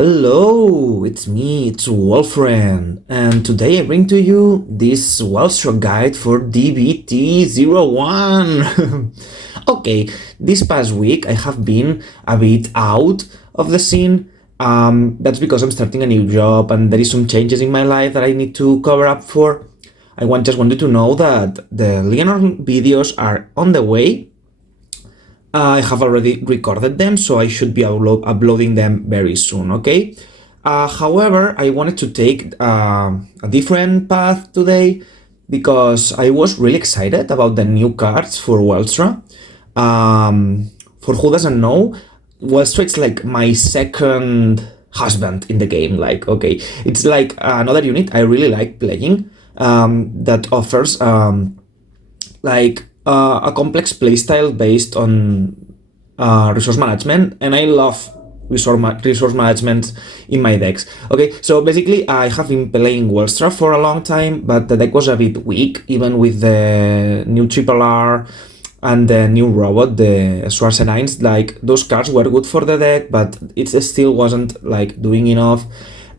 Hello, it's me, it's Wolfren, and today I bring to you this Welstra guide for DBT01. Okay, this past week I have been a bit out of the scene. That's because I'm starting a new job and there is some changes in my life that I need to cover up for. Just wanted to know that the Leonard videos are on the way. I have already recorded them, so I should be uploading them very soon, okay? However, I wanted to take a different path today because I was really excited about the new cards for Welstra. For who doesn't know, Welstra is like my second husband in the game. Like, okay, it's like another unit I really like playing that offers a complex playstyle based on resource management, and I love resource management in my decks. Okay, so basically I have been playing Welstra for a long time, but the deck was a bit weak, even with the new Triple R and the new robot, the Schwarzenegger. Like, those cards were good for the deck, but it still wasn't like doing enough.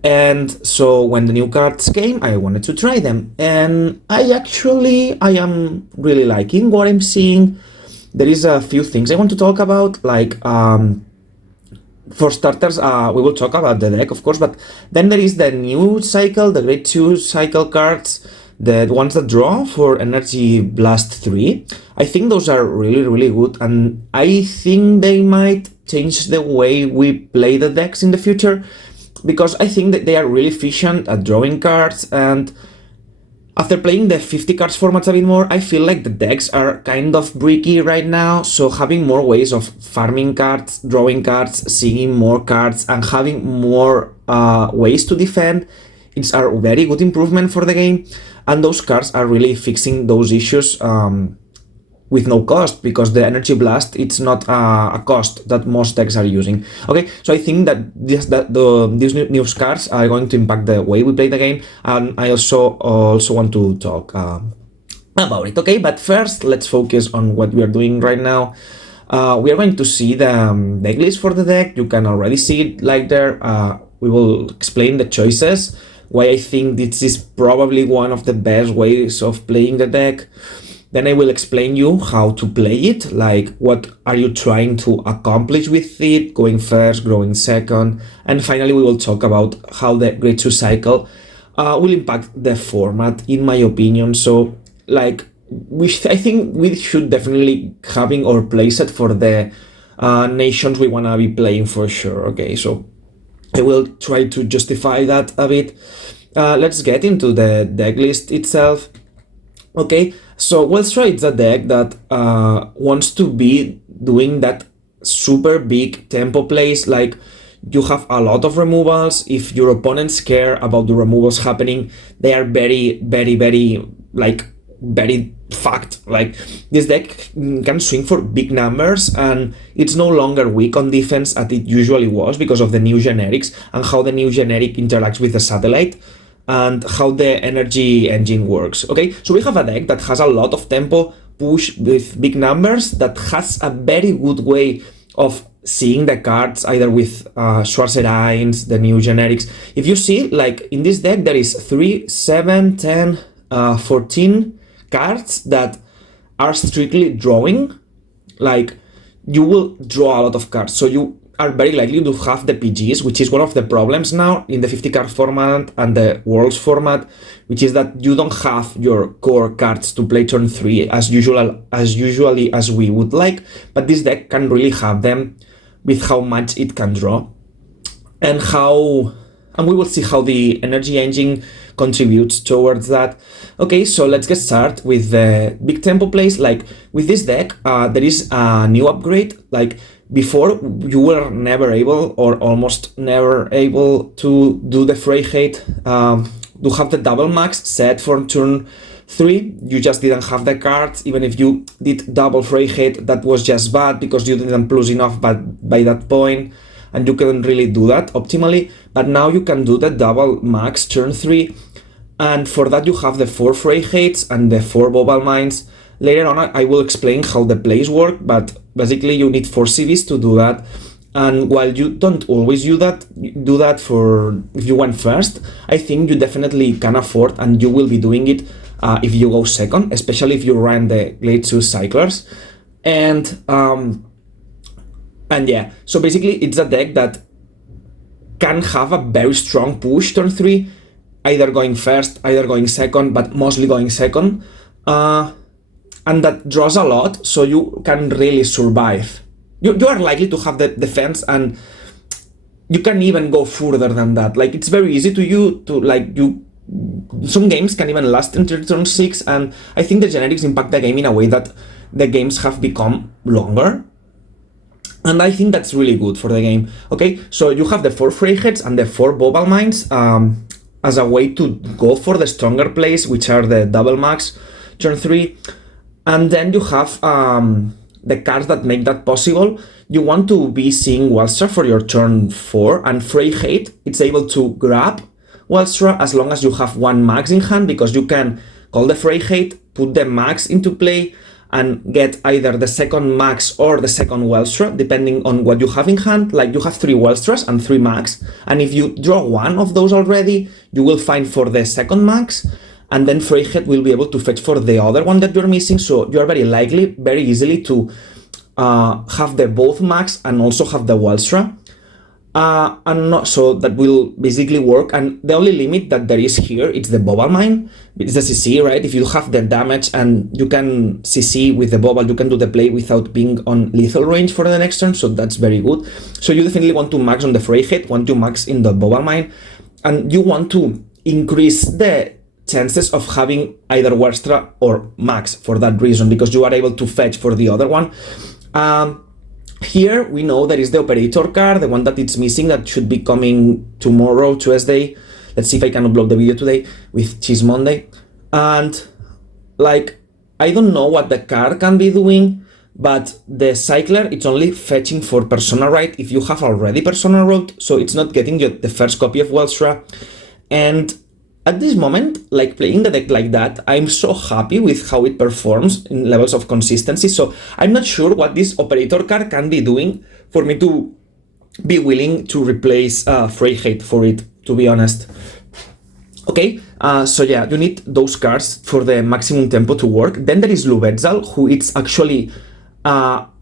And so when the new cards came, I wanted to try them, and I am really liking what I'm seeing. There is a few things I want to talk about, like for starters, we will talk about the deck, of course, but then there is the new cycle, the Grade 2 cycle cards, the ones that draw for Energy Blast 3. I think those are really good, and I think they might change the way we play the decks in the future, because I think that they are really efficient at drawing cards, and after playing the 50 cards formats a bit more, I feel like the decks are kind of bricky right now, so having more ways of farming cards, drawing cards, seeing more cards, and having more ways to defend, it's a very good improvement for the game, and those cards are really fixing those issues with no cost, because the Energy Blast, it's not a cost that most decks are using. Okay, so I think that these new cards are going to impact the way we play the game, and I also want to talk about it. Okay, but first let's focus on what we are doing right now. We are going to see the deck list for the deck. You can already see it like there. We will explain the choices, why I think this is probably one of the best ways of playing the deck. Then I will explain you how to play it, like what are you trying to accomplish with it, going first, going second, and finally we will talk about how the Grade 2 cycle will impact the format, in my opinion. So, like, I think we should definitely having our playset for the nations we want to be playing for sure. Okay, so I will try to justify that a bit. Let's get into the deck list itself. Okay, so Welstra is a deck that wants to be doing that super big tempo plays, like you have a lot of removals. If your opponents care about the removals happening, they are very fucked. Like, this deck can swing for big numbers, and it's no longer weak on defense as it usually was because of the new generics and how the new generic interacts with the satellite and how the energy engine works. Okay, so we have a deck that has a lot of tempo, push with big numbers, that has a very good way of seeing the cards, either with Schwarzenegger, the new generics. If you see, like, in this deck there is 3, 7, 10, 14 cards that are strictly drawing. Like, you will draw a lot of cards, so you are very likely to have the PGs, which is one of the problems now in the 50 card format and the Worlds format, which is that you don't have your core cards to play turn 3 as usually as we would like, but this deck can really have them with how much it can draw, and we will see how the energy engine contributes towards that. Okay, so let's get started with the big tempo plays. Like, with this deck, there is a new upgrade. Like, before, you were never able, or almost never able, to do the Freiheit, to have the double max set for turn 3. You just didn't have the cards. Even if you did double Freiheit, that was just bad because you didn't plus enough by that point, and you couldn't really do that optimally. But now you can do the double max turn 3, and for that you have the 4 Freiheits and the 4 Bobble Mines. Later on I will explain how the plays work, but basically you need 4 CVs to do that, And while you don't always do that for if you went first, I think you definitely can afford, and you will be doing it if you go second, especially if you run the Glade 2 cyclers. And yeah, so basically it's a deck that can have a very strong push turn 3, either going first, either going second, but mostly going second. And that draws a lot, so you can really survive. You are likely to have the defense, and you can even go further than that. Like, it's very easy some games can even last until turn 6, and I think the genetics impact the game in a way that the games have become longer. And I think that's really good for the game. Okay, so you have the 4 Freyheads and the 4 Bobal Mines as a way to go for the stronger plays, which are the double max turn 3. And then you have the cards that make that possible. You want to be seeing Welstra for your turn 4, and Freyhead, it's able to grab Welstra as long as you have 1 max in hand, because you can call the Freyhead, put the max into play, and get either the second max or the second Welstra, depending on what you have in hand. Like, you have 3 Welstras and 3 max, and if you draw one of those already, you will find for the second max, and then Freyhead will be able to fetch for the other one that you're missing, so you're very likely, very easily to have the both max and also have the Welstra. So that will basically work, and the only limit that there is here, it's the Bobal Mine. It's the CC, right? If you have the damage and you can CC with the Bobal, you can do the play without being on lethal range for the next turn, so that's very good. So you definitely want to max on the Freyhead, want to max in the Bobal Mine, and you want to increase the chances of having either Welstra or max for that reason, because you are able to fetch for the other one. Here we know there is the operator card, the one that it's missing, that should be coming tomorrow, Tuesday. Let's see if I can upload the video today with Cheese Monday. And like, I don't know what the card can be doing, but the cycler, it's only fetching for Persona Right if you have already Persona Road, so it's not getting you the first copy of Welstra. And at this moment, like, playing the deck like that, I'm so happy with how it performs in levels of consistency. So I'm not sure what this operator card can be doing for me to be willing to replace Freyhead for it, to be honest. Okay, so yeah, you need those cards for the maximum tempo to work. Then there is Lubetzal, who it's actually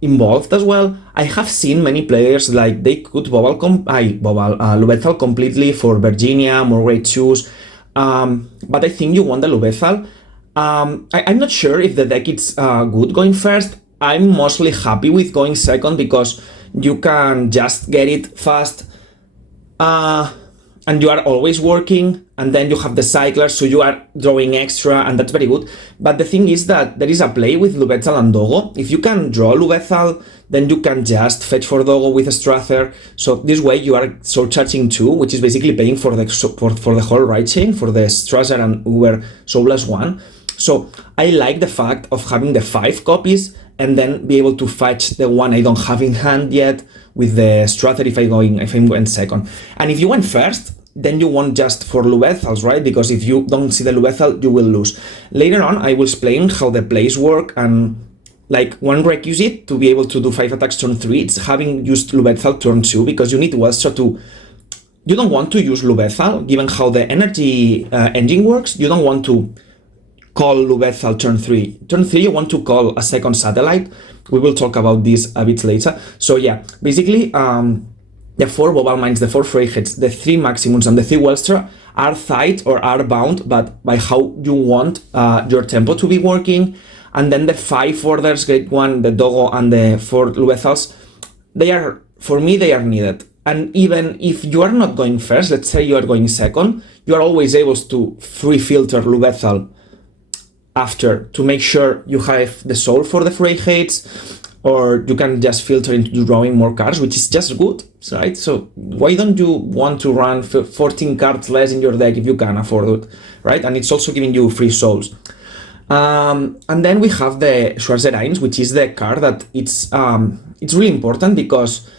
involved as well. I have seen many players, like, they could Lubetzal completely for Virginia, more great choose. But I think you want the Lubetzal. I'm not sure if the deck is good going first. I'm mostly happy with going second, because you can just get it fast, and you are always working, and then you have the cycler, so you are drawing extra, and that's very good. But the thing is that there is a play with Lubetzal and Dogo. If you can draw Lubetzal, then you can just fetch for Dogo with a Strather. So this way you are soul charging 2, which is basically paying for the whole right chain, for the Strather and Uber soulless 1. So I like the fact of having the 5 copies and then be able to fetch the one I don't have in hand yet with the Strather if I'm going second. And if you went first, then you want just for Lubetzals, right? Because if you don't see the Lubetzal, you will lose. Later on, I will explain how the plays work, and like, one requisite to be able to do 5 attacks turn 3, it's having used Lubetzal turn 2, because you need Welstra to... You don't want to use Lubetzal, given how the energy engine works. You don't want to call Lubetzal turn 3. Turn 3, you want to call a second satellite. We will talk about this a bit later. So yeah, basically, the 4 Bobal Mines, the 4 Freyheads, the 3 Maximums, and the 3 Welstra are tied or are bound, but by how you want your tempo to be working. And then the 5 Orders, Grade 1, the Dogo, and the 4 Lubetzals, for me, they are needed. And even if you are not going first, let's say you are going second, you are always able to free filter Lubetzal after, to make sure you have the soul for the Freyheads, or you can just filter into drawing more cards, which is just good, right? So why don't you want to run 14 cards less in your deck if you can afford it, right? And it's also giving you free souls. And then we have the Schwarzer, which is the card that it's really important, because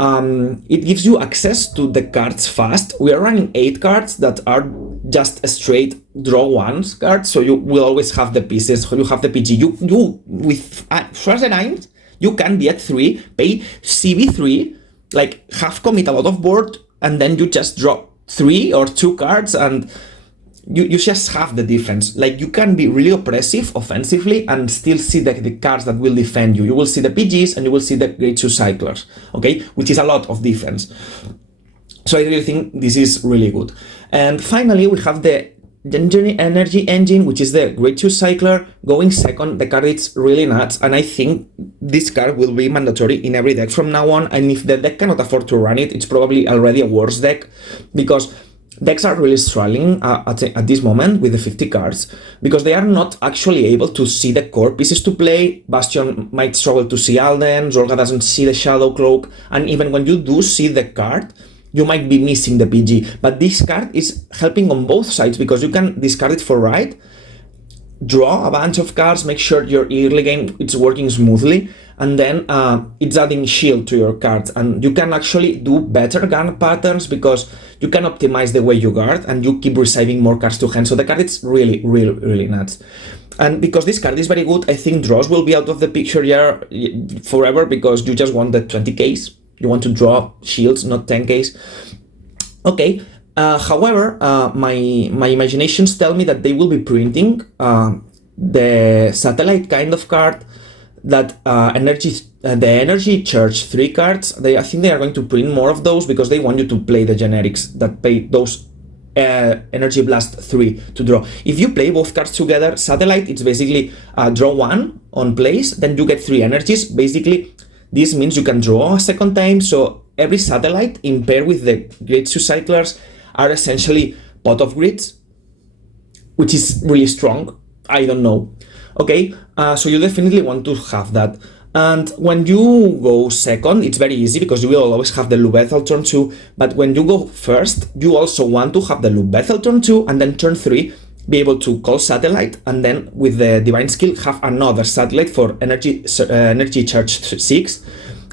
it gives you access to the cards fast. We are running 8 cards that are just a straight draw ones cards, so you will always have the pieces. You have the PG. You with Schwarzer, you can be at 3, pay CB3, like commit a lot of board, and then you just drop 3 or 2 cards, and you just have the difference. Like, you can be really oppressive offensively and still see the cards that will defend you. You will see the PGs and you will see the Grade 2 Cyclers, okay? Which is a lot of defense. So I really think this is really good. And finally, we have the Energy Engine, which is the Grade 2 Cycler, going second. The card is really nuts, and I think this card will be mandatory in every deck from now on. And if the deck cannot afford to run it, it's probably already a worse deck, because decks are really struggling at this moment with the 50 cards, because they are not actually able to see the core pieces to play. Bastion might struggle to see Alden, Zorga doesn't see the Shadow Cloak, and even when you do see the card, you might be missing the PG. But this card is helping on both sides, because you can discard it for right, draw a bunch of cards, make sure your early game it's working smoothly, and then it's adding shield to your cards, and you can actually do better guard patterns because you can optimize the way you guard and you keep receiving more cards to hand. So the card is really nuts. And because this card is very good, I think draws will be out of the picture here forever, because you just want the 20Ks. You want to draw shields, not 10Ks. Okay. However, my imaginations tell me that they will be printing the satellite kind of card, that the energy charge 3 cards. I think they are going to print more of those, because they want you to play the generics that pay those energy blast 3 to draw. If you play both cards together, satellite, it's basically draw 1 on place, then you get 3 energies. Basically, this means you can draw a second time. So every satellite in pair with the Grade 2 Cyclers are essentially pot of grids, which is really strong. I don't know. Okay, so you definitely want to have that. And when you go second, it's very easy, because you will always have the Lubethal turn 2. But when you go first, you also want to have the Lubethal turn 2, and then turn 3, be able to call satellite, and then with the divine skill have another satellite for energy charge 6.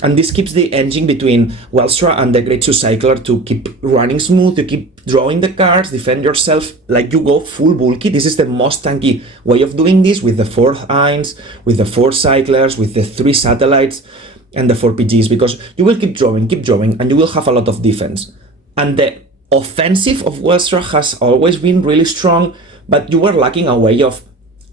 And this keeps the engine between Welstra and the Grade 2 Cycler to keep running smooth. You keep drawing the cards, defend yourself, like you go full bulky. This is the most tanky way of doing this, with the 4 Eins, with the 4 Cyclers, with the 3 satellites, and the 4 PGs, because you will keep drawing, and you will have a lot of defense. And the offensive of Welstra has always been really strong, but you were lacking a way of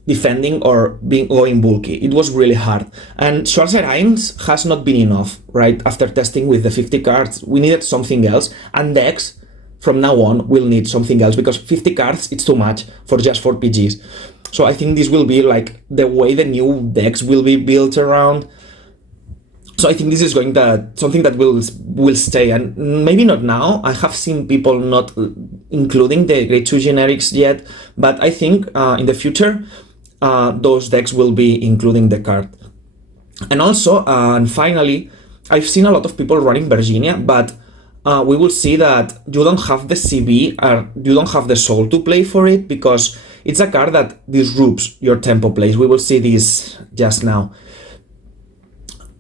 defending or going bulky. It was really hard. And Schwarzer Eins has not been enough, right? After testing with the 50 cards, we needed something else. And decks, from now on, will need something else, because 50 cards, it's too much for just 4 PGs. So I think this will be like the way the new decks will be built around. So I think this is something that will stay, and maybe not now. I have seen people not including the Grade 2 generics yet, but I think in the future those decks will be including the card. And also, and finally, I've seen a lot of people running Virginia, but we will see that you don't have the CB, or you don't have the soul to play for it, because it's a card that disrupts your tempo plays. We will see this just now.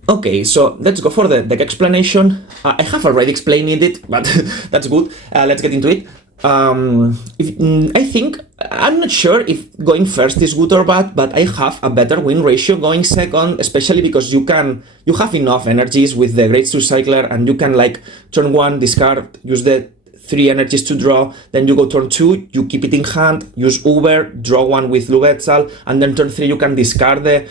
Okay, so let's go for the deck explanation. I have already explained it, but that's good. Let's get into it. I think, I'm not sure if going first is good or bad, but I have a better win ratio going second, especially because you have enough energies with the Grade 2 Cycler, and you can like turn 1, discard, use the 3 energies to draw, then you go turn 2, you keep it in hand, use Uber, draw 1 with Lubetzal, and then turn 3 you can discard the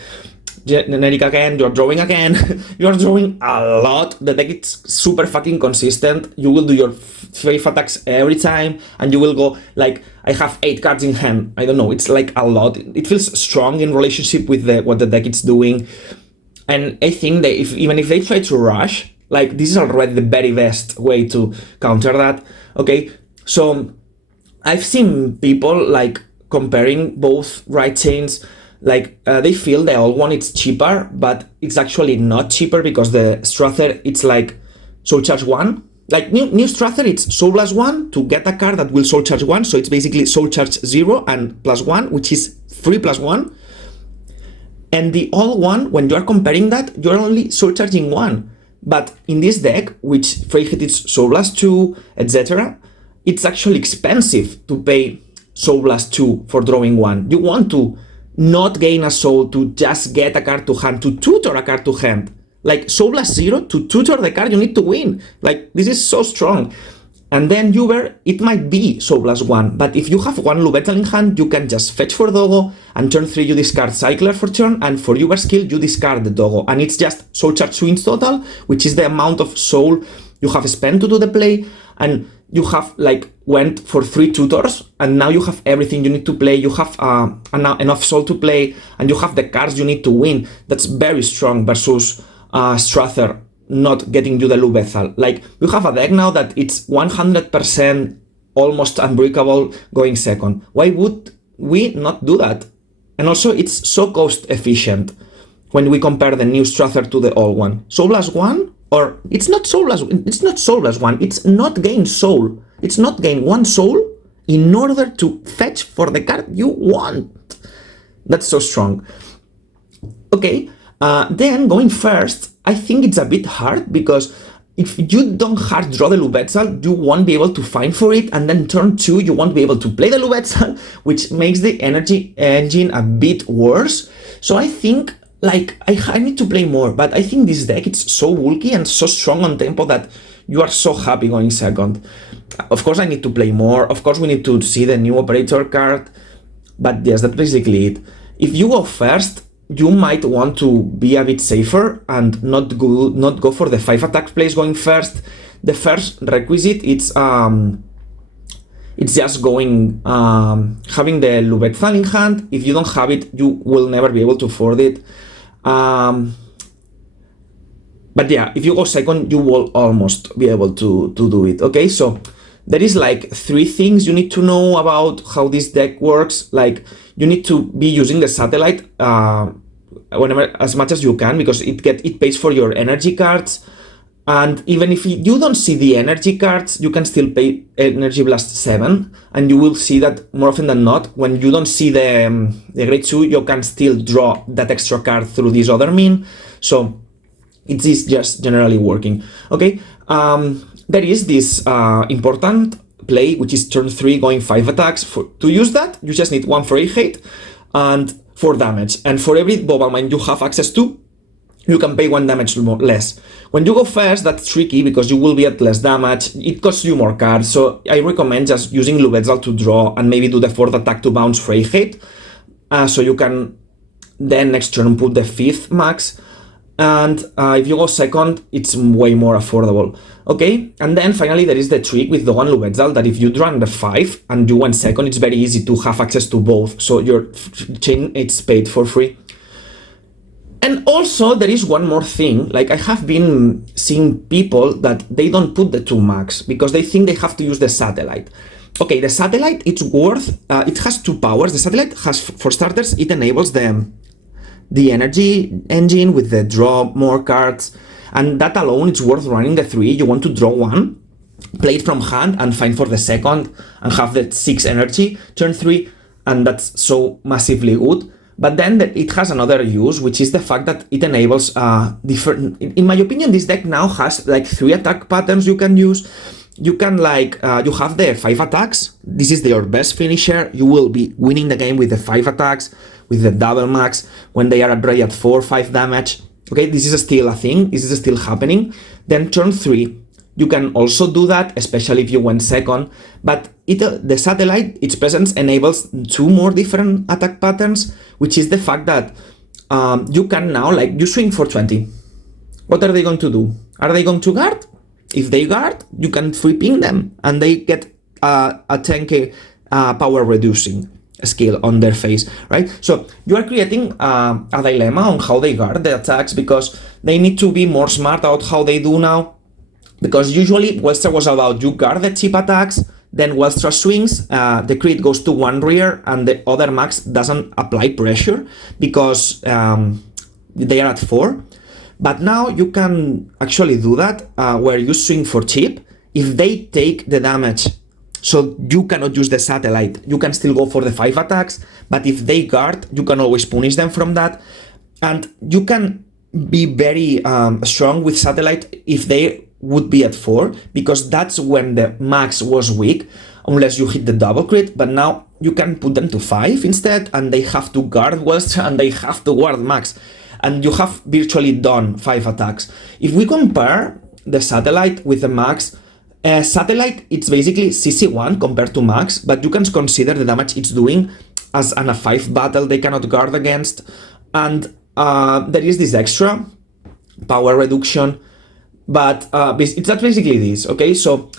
generic again, you're drawing again, you're drawing a lot. The deck is super fucking consistent. You will do your 5 attacks every time, and you will go like, I have 8 cards in hand. I don't know, it's like a lot. It feels strong in relationship with what the deck is doing. And I think that even if they try to rush, like, this is already the very best way to counter that. Okay, so I've seen people like comparing both right chains. Like, they feel the old one is cheaper, but it's actually not cheaper, because the Strather, it's like Soul Charge 1. Like, new Strather, it's Soul Blast 1 to get a card that will Soul Charge 1, so it's basically Soul Charge 0 and +1, which is 3 + 1. And the old one, when you are comparing that, you're only Soul Charging 1. But in this deck, which Freyhit is Soul Blast 2, etc., it's actually expensive to pay Soul Blast 2 for drawing 1. You want to not gain a soul to just get a card to hand, to tutor a card to hand. Like Soul Blast 0 to tutor the card you need to win. Like this is so strong. And then Uber, it might be Soul Blast 1, but if you have one Lubetal in hand, you can just fetch for Doggo, and turn 3 you discard Cycler for turn, and for Uber skill you discard the Doggo, and it's just Soul Charge wins total, which is the amount of soul you have spent to do the play, and you have like went for 3 tutors, and now you have everything you need to play, you have enough soul to play, and you have the cards you need to win. That's very strong versus Strather not getting you the Lubethal. Like, you have a deck now that it's 100% almost unbreakable going second. Why would we not do that? And also, it's so cost efficient when we compare the new Strather to the old one. Soul Blast 1, or it's not Soul Blast 1, it's not gain soul. It's not gain 1 soul in order to fetch for the card you want. That's so strong. Okay, then going first, I think it's a bit hard, because if you don't hard draw the Lubetzal, you won't be able to find for it, and then turn 2 you won't be able to play the Lubetzal, which makes the energy engine a bit worse. So I think, like, I need to play more, but I think this deck, it's so bulky and so strong on tempo that you are so happy going second. Of course I need to play more, of course we need to see the new operator card, but yes, that's basically it. If you go first, you might want to be a bit safer and not go for the 5 attack plays going first. The first requisite, it's just going having the Lubetzal in hand. If you don't have it, you will never be able to afford it. But yeah, if you go second, you will almost be able to do it. Okay, so there is like 3 things you need to know about how this deck works. Like, you need to be using the satellite whenever, as much as you can, because it pays for your energy cards. And even if you don't see the energy cards, you can still pay Energy Blast 7, and you will see that more often than not, when you don't see the Grade 2, you can still draw that extra card through this other mean. So it is just generally working. Okay, there is this important play, which is turn 3 going 5 attacks. To use that, you just need 1 for hate and 4 damage. And for every Bobble Mine you have access to, you can pay 1 damage less. When you go first, that's tricky because you will be at less damage. It costs you more cards, so I recommend just using Lubetzal to draw and maybe do the 4th attack to bounce for hate. So you can then next turn put the 5th max. And if you go second, it's way more affordable. Okay, and then finally there is the trick with the one Lubetzal that if you draw the 5 and you went second, it's very easy to have access to both. So your chain, it's paid for free. And also there is one more thing, like I have been seeing people that they don't put the 2 max because they think they have to use the satellite. Okay, the satellite, it's worth, it has 2 powers. The satellite has, for starters, it enables the energy engine with the draw more cards, and that alone it's worth running the 3. You want to draw 1, play it from hand and find for the second and have the 6 energy, turn 3, and that's so massively good. But then it has another use, which is the fact that it enables different... In my opinion, this deck now has like 3 attack patterns you can use. You can like, you have the 5 attacks. This is your best finisher. You will be winning the game with the 5 attacks, with the double max, when they are already at 4 or 5 damage. Okay, this is still a thing. This is still happening. Then turn 3, you can also do that, especially if you went second. But the satellite, its presence enables 2 more different attack patterns, which is the fact that you can now, like, you swing for 20. What are they going to do? Are they going to guard? If they guard, you can free ping them, and they get a 10k power reducing skill on their face, right? So you are creating a dilemma on how they guard the attacks, because they need to be more smart about how they do now. Because usually Welstra was about you guard the cheap attacks, then Welstra swings, the crit goes to 1 rear, and the other max doesn't apply pressure because they are at 4. But now you can actually do that, where you swing for cheap. If they take the damage, so you cannot use the satellite, you can still go for the 5 attacks, but if they guard, you can always punish them from that. And you can be very strong with satellite if they would be at 4, because that's when the max was weak, unless you hit the double crit. But now you can put them to 5 instead, and they have to guard Welstra and they have to guard max. and you have virtually done 5 attacks. If we compare the Satellite with the Max, Satellite, it's basically CC1 compared to Max, but you can consider the damage it's doing as an A5 battle they cannot guard against, and there is this extra power reduction, but it's not basically this, okay? So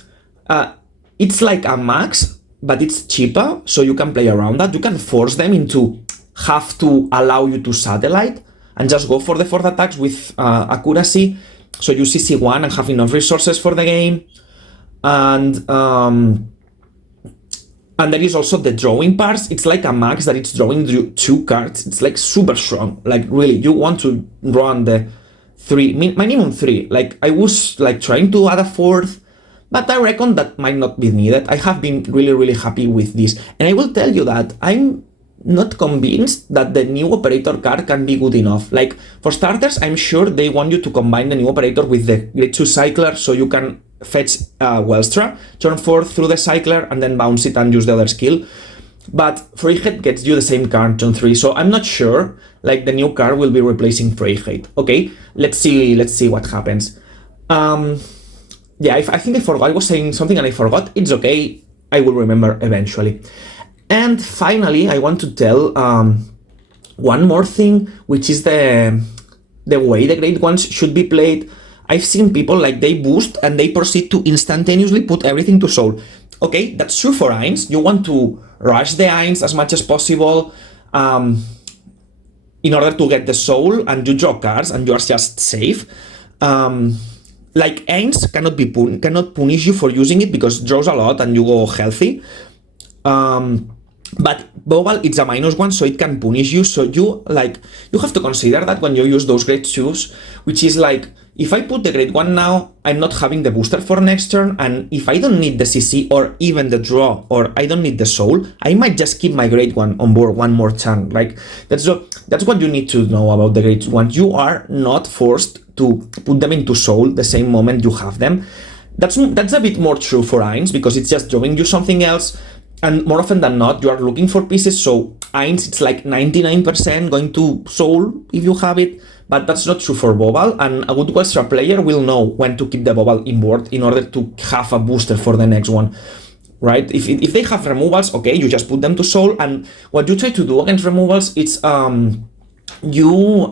it's like a Max, but it's cheaper, so you can play around that. You can force them into have to allow you to Satellite and just go for the 4th attacks with accuracy, so you CC1 and have enough resources for the game. And there is also the drawing parts. It's like a Max that it's drawing 2 cards. It's like super strong. Like really, you want to run the 3, minimum 3. Like I was like trying to add a 4th, but I reckon that might not be needed. I have been really happy with this. And I will tell you that I'm not convinced that the new operator card can be good enough. Like for starters, I'm sure they want you to combine the new operator with the Grade 2 Cycler so you can fetch Welstra, turn 4 through the Cycler, and then bounce it and use the other skill. But Freyhead gets you the same card, turn 3, so I'm not sure like the new card will be replacing Freyhead. Okay, let's see what happens. Yeah, I think I forgot. I was saying something and I forgot. It's okay, I will remember eventually. And finally, I want to tell one more thing, which is the way the Grade 1s should be played. I've seen people like they boost and they proceed to instantaneously put everything to soul. Okay, that's true for Eins. You want to rush the Eins as much as possible in order to get the soul, and you draw cards and you are just safe. Like Eins cannot punish you for using it because it draws a lot and you go healthy. But Bogal, it's a -1, so it can punish you. So you have to consider that when you use those Grade 2s, which is like, if I put the Grade 1 now, I'm not having the booster for next turn, and if I don't need the CC or even the draw, or I don't need the soul, I might just keep my Grade 1 on board one more turn. Like that's what you need to know about the Grade 1. You are not forced to put them into soul the same moment you have them. That's a bit more true for Eins, because it's just drawing you something else. And more often than not, you are looking for pieces, so Eins, it's like 99% going to soul if you have it, but that's not true for Bobal, and a good Welstra player will know when to keep the Bobal in board in order to have a booster for the next one, right? If they have removals, okay, you just put them to soul, and what you try to do against removals, it's you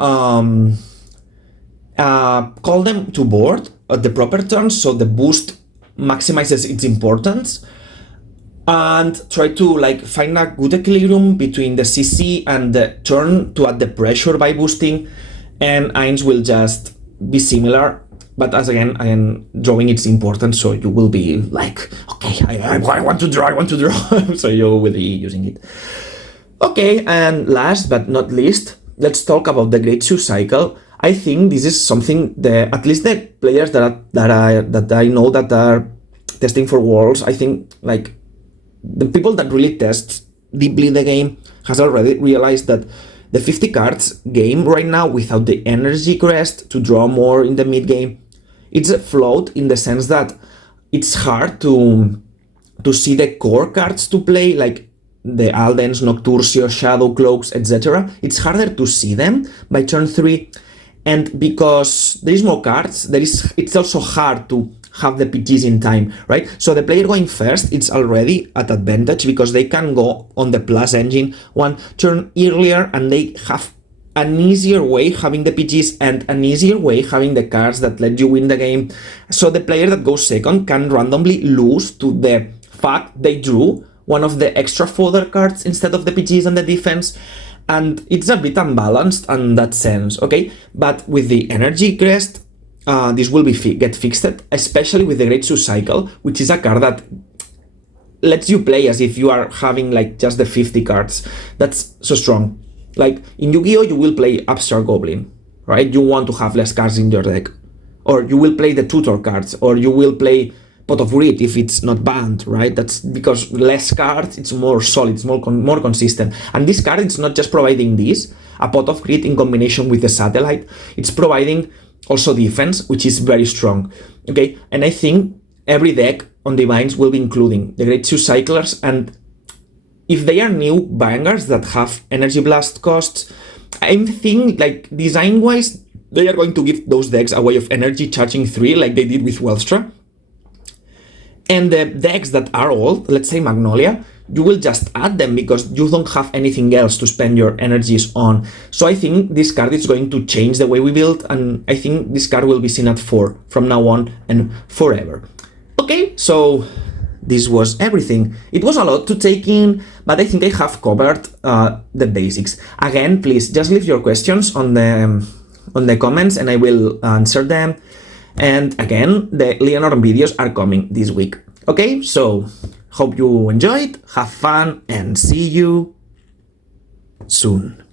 call them to board at the proper turns, so the boost maximizes its importance, and try to like find a good equilibrium between the CC and the turn to add the pressure by boosting, and Eins will just be similar, but as again drawing it's important, so you will be like, okay, I want to draw, so you will be using it. Okay, and last but not least, let's talk about the Grade 2 cycle. I think this is something at least the players that I know that are testing for Worlds, I think like the people that really test deeply the game has already realized that the 50 cards game right now without the energy crest to draw more in the mid game, it's a float in the sense that it's hard to see the core cards to play, like the Aldens, Nocturcio, Shadow Cloaks, etc. It's harder to see them by turn 3, and because there is more cards, it's also hard to have the PGs in time, right? So the player going first, it's already at advantage because they can go on the plus engine one turn earlier, and they have an easier way having the PGs and an easier way having the cards that let you win the game. So the player that goes second can randomly lose to the fact they drew one of the extra fodder cards instead of the PGs and the defense, and it's a bit unbalanced in that sense, okay? But with the energy crest, this will be get fixed, especially with the Grade 2 cycle, which is a card that lets you play as if you are having like just the 50 cards. That's so strong. Like in Yu-Gi-Oh, you will play Abstract Goblin, right? You want to have less cards in your deck, or you will play the tutor cards, or you will play Pot of Greed if it's not banned, right? That's because less cards, it's more solid, it's more consistent. And this card, it's not just providing this, a Pot of Greed in combination with the Satellite, it's providing also defense, which is very strong, okay? And I think every deck on Divines will be including the Grade 2 cyclers, and if they are new vanguards that have energy blast costs, I think like design-wise, they are going to give those decks a way of energy charging 3 like they did with Welstra. And the decks that are old, let's say Magnolia, you will just add them because you don't have anything else to spend your energies on. So I think this card is going to change the way we build, and I think this card will be seen at 4 from now on and forever. Okay, so this was everything. It was a lot to take in, but I think I have covered the basics. Again, please just leave your questions on the comments and I will answer them. And again, the Leonor videos are coming this week. Okay, so hope you enjoyed, have fun, and see you soon.